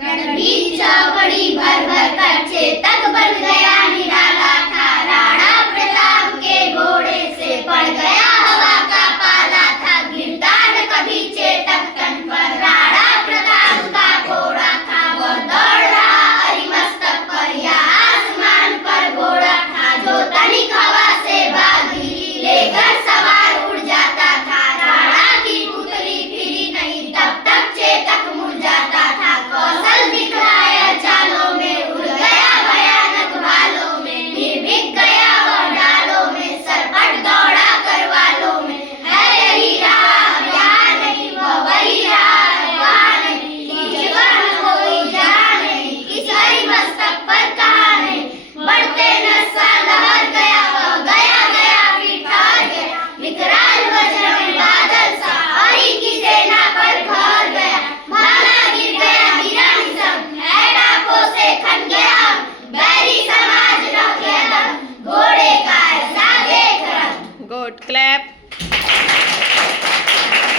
रणभीरच्या बड़ी भर भर कर चेतक बन गया निराला था। राणा प्रताप के घोड़े से पड़ गया हवा का पाला था। गिरता न कभी चेतक तन पर राणा प्रताप का घोड़ा था। वो दौड़ रहा अरिमस्तक पर या आसमान पर घोड़ा था। जो तनिक हवा से बागी लेकर सवार उड़ जाता था। राणा की पुतली फिरी नहीं तब तक चेतक मुड़ जाता था। कौशल दिखलाया चालों में उड़ गया भयानक भालों में। निर्भीक गया वह डालों में सरपट दौड़ा करवालों में। है यही रहा यहाँ नहीं वह वही रहा वहाँ नहीं। की जगह न कोई जहाँ नहीं किस अरिमस्तक पर कहाँ नहीं। बढ़ते नशा लहर गया वह गया गया फिर ठहर गया। विकराल वज्र में बादल सा हरि की सेना पर ठहर गया। भाला गिर गया गिरा निशब्द है डाकों से खन गया। बैरी समाज रख गया दम घोड़े का ऐसा देख रंग। Good clap.